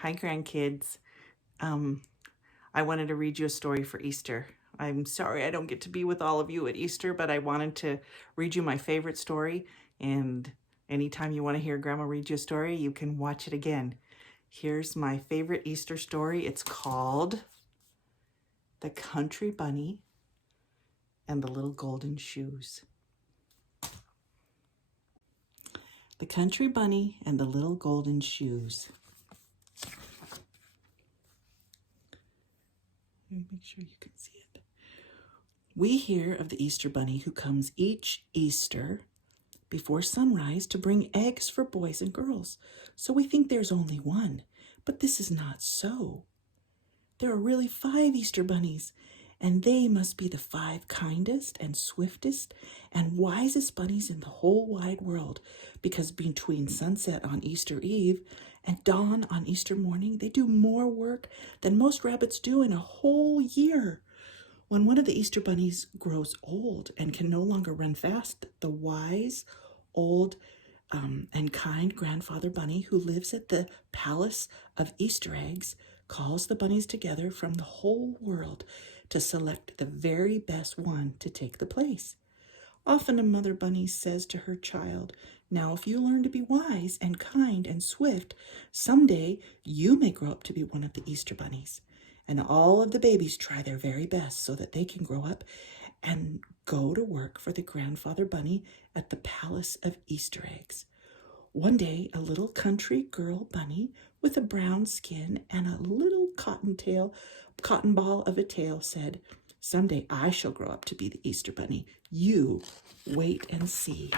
Hi, grandkids. Um, I wanted to read you a story for Easter. I'm sorry I don't get to be with all of you at Easter, but I wanted to read you my favorite story. And anytime you want to hear Grandma read you a story, you can watch it again. Here's my favorite Easter story. It's called The Country Bunny and the Little Golden Shoes. The Country Bunny and the Little Golden Shoes. Let me make sure you can see it. We hear of the Easter Bunny who comes each Easter before sunrise to bring eggs for boys and girls. So we think there's only one, but this is not so. There are really 5 Easter bunnies, and they must be the 5 kindest and swiftest and wisest bunnies in the whole wide world, because between sunset on Easter Eve and dawn on Easter morning, they do more work than most rabbits do in a whole year. When one of the Easter bunnies grows old and can no longer run fast, the wise, old, and kind grandfather bunny who lives at the Palace of Easter Eggs calls the bunnies together from the whole world to select the very best one to take the place. Often a mother bunny says to her child, "Now, if you learn to be wise and kind and swift, someday you may grow up to be one of the Easter bunnies." And all of the babies try their very best so that they can grow up and go to work for the grandfather bunny at the Palace of Easter Eggs. One day, a little country girl bunny with a brown skin and a little cotton ball of a tail said, "Someday I shall grow up to be the Easter bunny. You wait and see."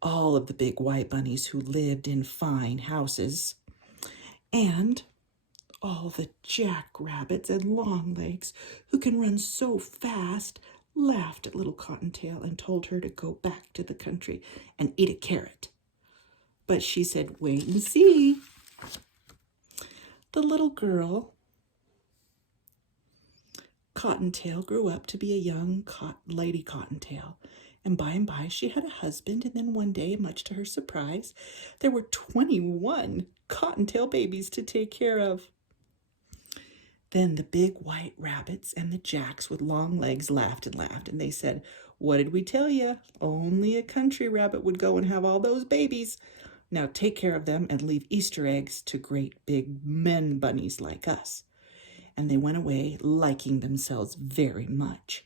All of the big white bunnies who lived in fine houses, and all the jackrabbits and longlegs who can run so fast, laughed at little Cottontail and told her to go back to the country and eat a carrot. But she said, "Wait and see." The little girl, Cottontail, grew up to be a young Lady Cottontail. And by she had a husband, and then one day, much to her surprise, there were 21 Cottontail babies to take care of. Then the big white rabbits and the jacks with long legs laughed and laughed, and they said, "What did we tell you? Only a country rabbit would go and have all those babies. Now take care of them and leave Easter eggs to great big men bunnies like us." And they went away, liking themselves very much.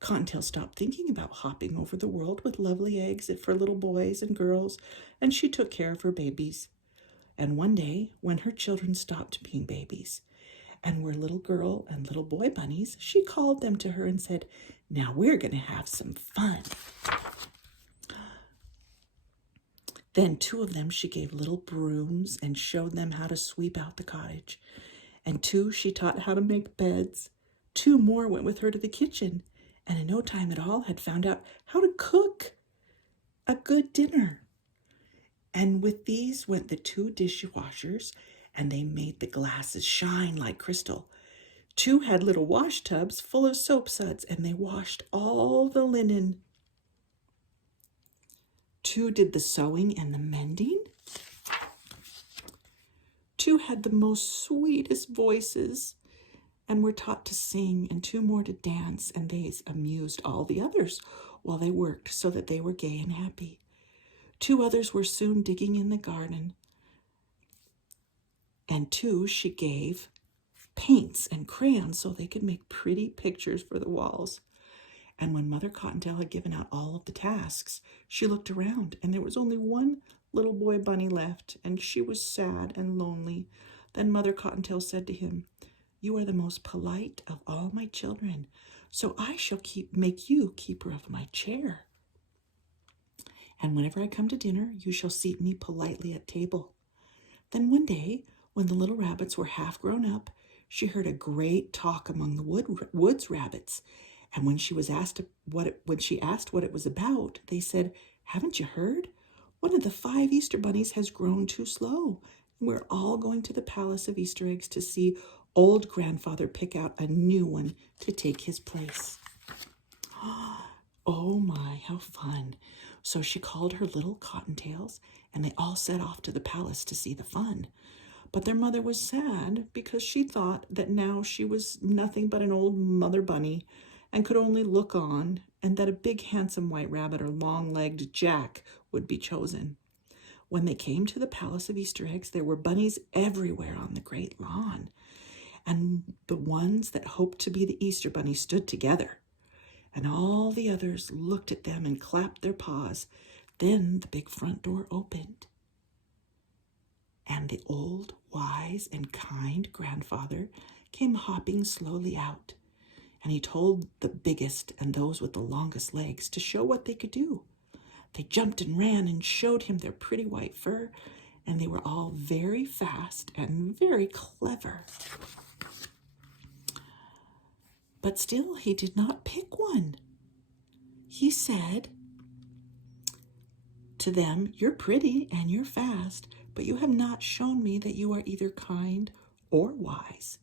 Cottontail stopped thinking about hopping over the world with lovely eggs for little boys and girls, and she took care of her babies. And one day, when her children stopped being babies and were little girl and little boy bunnies, she called them to her and said, "Now we're going to have some fun." Then 2 of them she gave little brooms and showed them how to sweep out the cottage. And 2 she taught how to make beds. 2 more went with her to the kitchen, and in no time at all had found out how to cook a good dinner. And with these went the 2 dishwashers, and they made the glasses shine like crystal. 2 had little wash tubs full of soap suds, and they washed all the linen. 2 did the sewing and the mending. 2 had the most sweetest voices and were taught to sing, and 2 more to dance, and they amused all the others while they worked so that they were gay and happy. 2 others were soon digging in the garden, and 2 she gave paints and crayons so they could make pretty pictures for the walls. And when Mother Cottontail had given out all of the tasks, she looked around, and there was only one little boy bunny left, and she was sad and lonely. Then Mother Cottontail said to him, "You are the most polite of all my children, so I shall make you keeper of my chair. And whenever I come to dinner, you shall seat me politely at table." Then one day, when the little rabbits were half grown up, she heard a great talk among the woods rabbits. And when she asked what it was about, they said, "Haven't you heard? One of the 5 Easter bunnies has grown too slow, and we're all going to the Palace of Easter Eggs to see old grandfather pick out a new one to take his place." Oh my, how fun. So she called her little Cottontails and they all set off to the palace to see the fun. But their mother was sad because she thought that now she was nothing but an old mother bunny and could only look on, and that a big handsome white rabbit or long-legged Jack would be chosen. When they came to the Palace of Easter Eggs, there were bunnies everywhere on the great lawn, and the ones that hoped to be the Easter bunny stood together, and all the others looked at them and clapped their paws. Then the big front door opened, and the old, wise, and kind grandfather came hopping slowly out, and he told the biggest and those with the longest legs to show what they could do. They jumped and ran and showed him their pretty white fur, and they were all very fast and very clever. But still he did not pick one. He said to them, "You're pretty and you're fast, but you have not shown me that you are either kind or wise."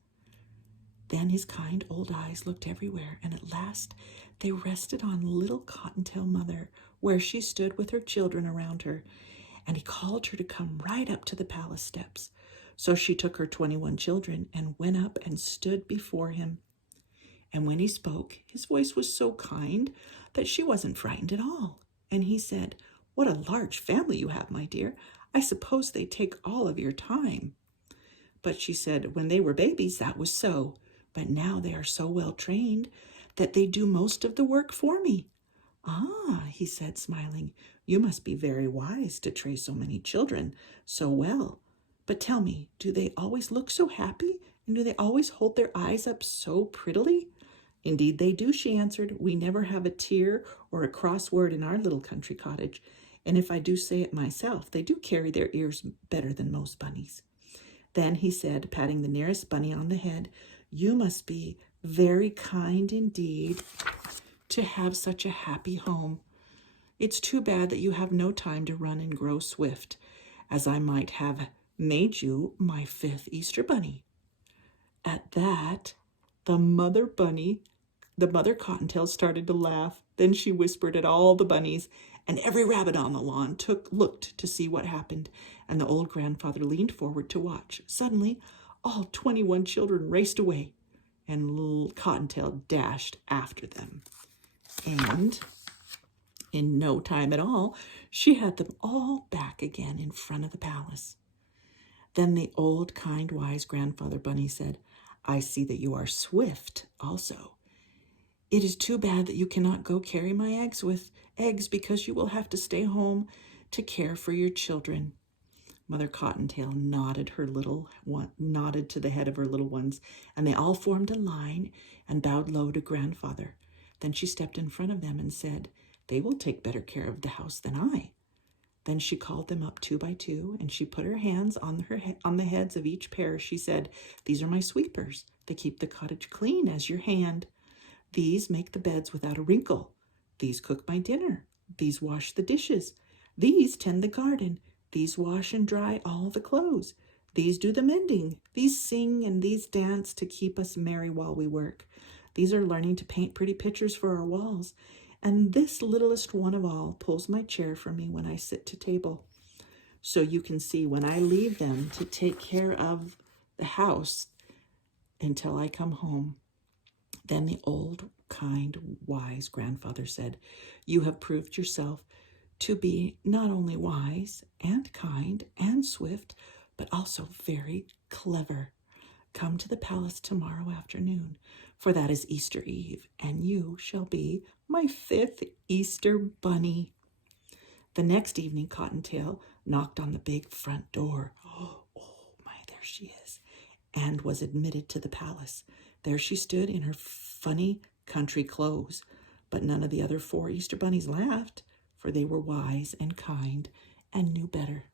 Then his kind old eyes looked everywhere, and at last they rested on little Cottontail Mother, where she stood with her children around her, and he called her to come right up to the palace steps. So she took her 21 children and went up and stood before him. And when he spoke, his voice was so kind that she wasn't frightened at all. And he said, "What a large family you have, my dear. I suppose they take all of your time." But she said, "When they were babies, that was so. But now they are so well trained that they do most of the work for me." "Ah," he said, smiling, "you must be very wise to train so many children so well. But tell me, do they always look so happy? And do they always hold their eyes up so prettily?" "Indeed they do," she answered. "We never have a tear or a cross word in our little country cottage. And if I do say it myself, they do carry their ears better than most bunnies." Then he said, patting the nearest bunny on the head, "You must be very kind indeed to have such a happy home. It's too bad that you have no time to run and grow swift, as I might have made you my 5th Easter bunny." At that, the mother Cottontail started to laugh. Then she whispered at all the bunnies, and every rabbit on the lawn looked to see what happened, and the old grandfather leaned forward to watch. Suddenly, all 21 children raced away, and little Cottontail dashed after them. And in no time at all, she had them all back again in front of the palace. Then the old, kind, wise grandfather bunny said, "I see that you are swift also. It is too bad that you cannot go carry my eggs because you will have to stay home to care for your children." Mother Cottontail nodded to the head of her little ones, and they all formed a line and bowed low to grandfather. Then she stepped in front of them and said, "They will take better care of the house than I." Then she called them up 2 by 2, and she put her hands on the heads of each pair. She said, "These are my sweepers. They keep the cottage clean as your hand. These make the beds without a wrinkle. These cook my dinner. These wash the dishes. These tend the garden. These wash and dry all the clothes. These do the mending. These sing and these dance to keep us merry while we work. These are learning to paint pretty pictures for our walls. And this littlest one of all pulls my chair for me when I sit to table." So you can see, when I leave them to take care of the house until I come home, then the old, kind, wise grandfather said, "You have proved yourself to be not only wise and kind and swift, but also very clever. Come to the palace tomorrow afternoon, for that is Easter Eve, and you shall be my 5th Easter bunny." The next evening, Cottontail knocked on the big front door. Oh my, there she is, and was admitted to the palace. There she stood in her funny country clothes, but none of the other 4 Easter bunnies laughed, for they were wise and kind and knew better.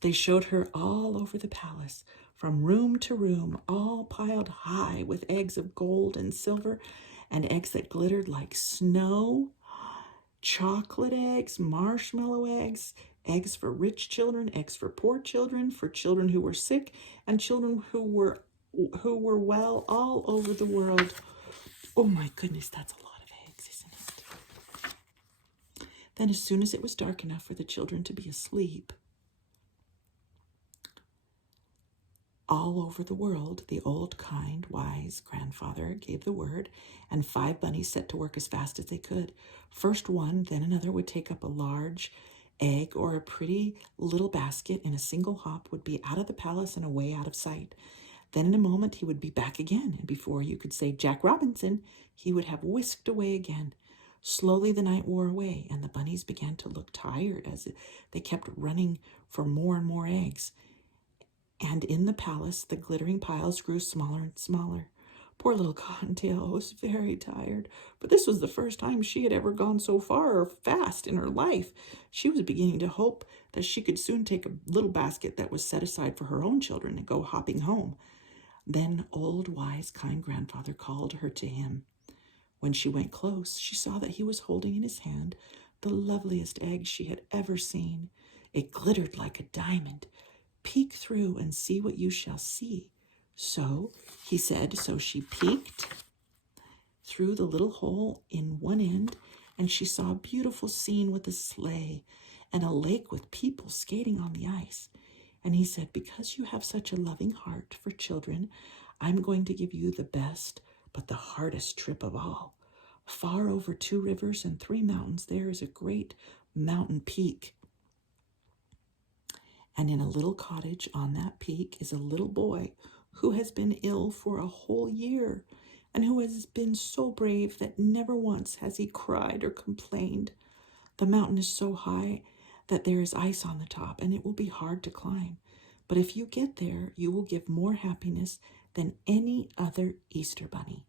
They showed her all over the palace, from room to room, all piled high with eggs of gold and silver, and eggs that glittered like snow, chocolate eggs, marshmallow eggs, eggs for rich children, eggs for poor children, for children who were sick, and children who were well, all over the world. Oh my goodness, that's a lot of eggs, isn't it? Then, as soon as it was dark enough for the children to be asleep, all over the world, the old, kind, wise grandfather gave the word, and 5 bunnies set to work as fast as they could. First one, then another would take up a large egg or a pretty little basket. In a single hop would be out of the palace and away out of sight. Then in a moment he would be back again, and before you could say Jack Robinson, he would have whisked away again. Slowly the night wore away, and the bunnies began to look tired as they kept running for more and more eggs. And in the palace, the glittering piles grew smaller and smaller. Poor little Cottontail was very tired, but this was the first time she had ever gone so far or fast in her life. She was beginning to hope that she could soon take a little basket that was set aside for her own children and go hopping home. Then old, wise, kind grandfather called her to him. When she went close, she saw that he was holding in his hand the loveliest egg she had ever seen. It glittered like a diamond. Peek through and see what you shall see. So, he said, so she peeked through the little hole in one end, and she saw a beautiful scene with a sleigh and a lake with people skating on the ice. And he said, because you have such a loving heart for children, I'm going to give you the best but the hardest trip of all. Far over 2 rivers and 3 mountains, there is a great mountain peak. And in a little cottage on that peak is a little boy who has been ill for a whole year and who has been so brave that never once has he cried or complained. The mountain is so high that there is ice on the top, and it will be hard to climb. But if you get there, you will give more happiness than any other Easter bunny.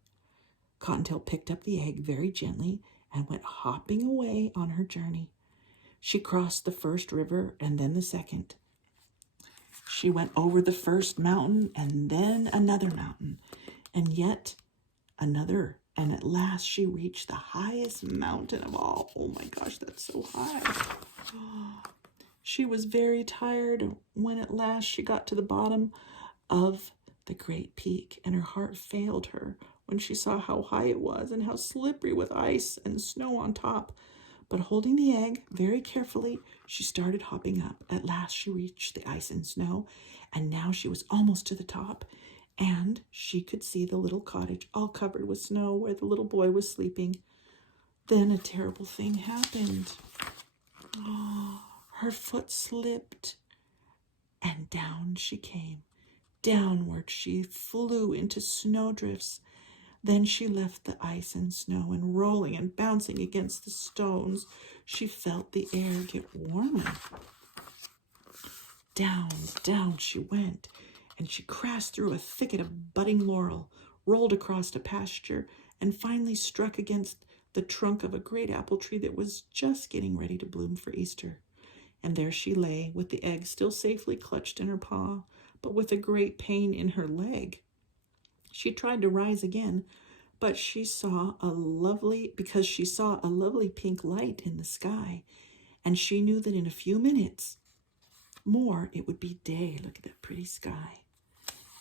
Cottontail picked up the egg very gently and went hopping away on her journey. She crossed the first river and then the second. She went over the first mountain and then another mountain and yet another. And at last she reached the highest mountain of all. Oh my gosh, that's so high. She was very tired when at last she got to the bottom of the great peak, and her heart failed her when she saw how high it was and how slippery with ice and snow on top. But holding the egg very carefully, she started hopping up. At last she reached the ice and snow, and now she was almost to the top, and she could see the little cottage all covered with snow where the little boy was sleeping. Then a terrible thing happened. Her foot slipped, and down she came. Downward she flew into snowdrifts. Then she left the ice and snow, and rolling and bouncing against the stones, she felt the air get warmer. Down, down she went, and she crashed through a thicket of budding laurel, rolled across a pasture, and finally struck against the trunk of a great apple tree that was just getting ready to bloom for Easter. And there she lay, with the egg still safely clutched in her paw, but with a great pain in her leg. She tried to rise again, but she saw a lovely pink light in the sky, and she knew that in a few minutes more it would be day. Look at that pretty sky.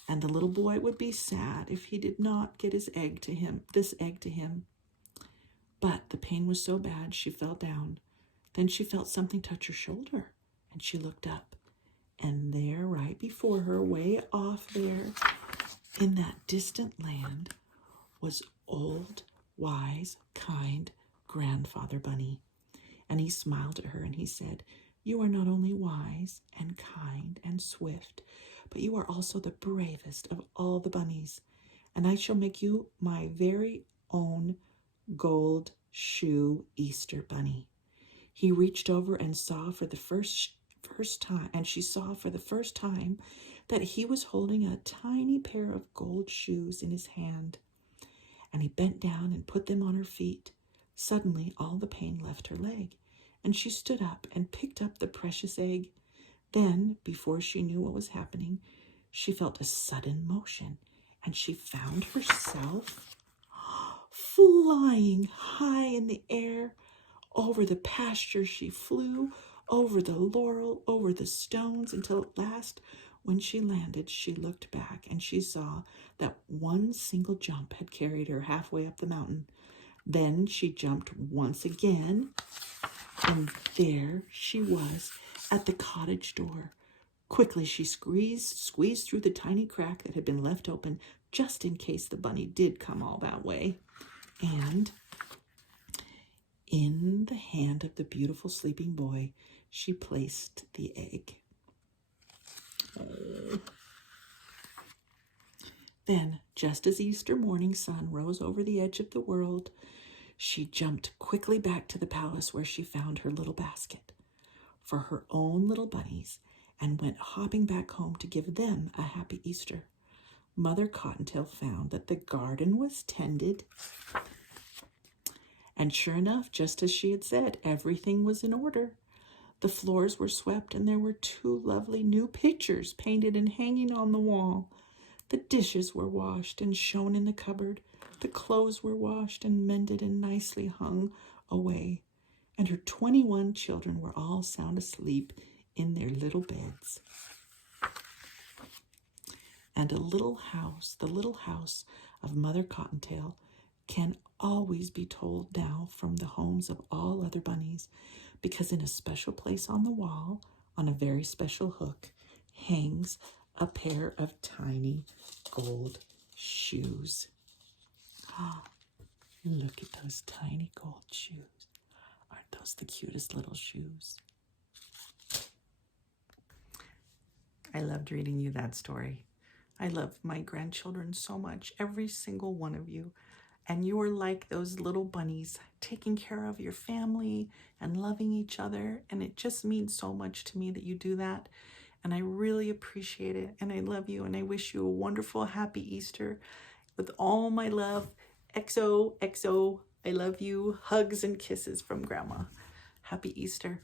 And the little boy would be sad if he did not get this egg to him. But the pain was so bad she fell down. Then she felt something touch her shoulder, and she looked up. And there, right before her, way off there, in that distant land, was old, wise, kind Grandfather Bunny. And he smiled at her and he said, "You are not only wise and kind and swift, but you are also the bravest of all the bunnies. And I shall make you my very own gold shoe Easter bunny." He reached over and saw for the first time, and she saw for the first time that he was holding a tiny pair of gold shoes in his hand. And he bent down and put them on her feet. Suddenly, all the pain left her leg, and she stood up and picked up the precious egg. Then, before she knew what was happening, she felt a sudden motion, and she found herself flying high in the air. Over the pasture she flew, over the laurel, over the stones, until at last, when she landed, she looked back and she saw that one single jump had carried her halfway up the mountain. Then she jumped once again, And there she was at the cottage door. Quickly she squeezed through the tiny crack that had been left open just in case the bunny did come all that way. And in the hand of the beautiful sleeping boy, she placed the egg. Oh. Then, just as Easter morning sun rose over the edge of the world, she jumped quickly back to the palace where she found her little basket for her own little bunnies and went hopping back home to give them a happy Easter. Mother Cottontail found that the garden was tended, and sure enough, just as she had said, everything was in order. The floors were swept, and there were 2 lovely new pictures painted and hanging on the wall. The dishes were washed and shown in the cupboard. The clothes were washed and mended and nicely hung away. And her 21 children were all sound asleep in their little beds. And the little house of Mother Cottontail, can always be told now from the homes of all other bunnies, because in a special place on the wall, on a very special hook, hangs a pair of tiny gold shoes. Oh, look at those tiny gold shoes. Aren't those the cutest little shoes? I loved reading you that story. I love my grandchildren so much, every single one of you. And you are like those little bunnies, taking care of your family and loving each other. And it just means so much to me that you do that. And I really appreciate it. And I love you. And I wish you a wonderful, happy Easter with all my love. XOXO, I love you. Hugs and kisses from Grandma. Happy Easter.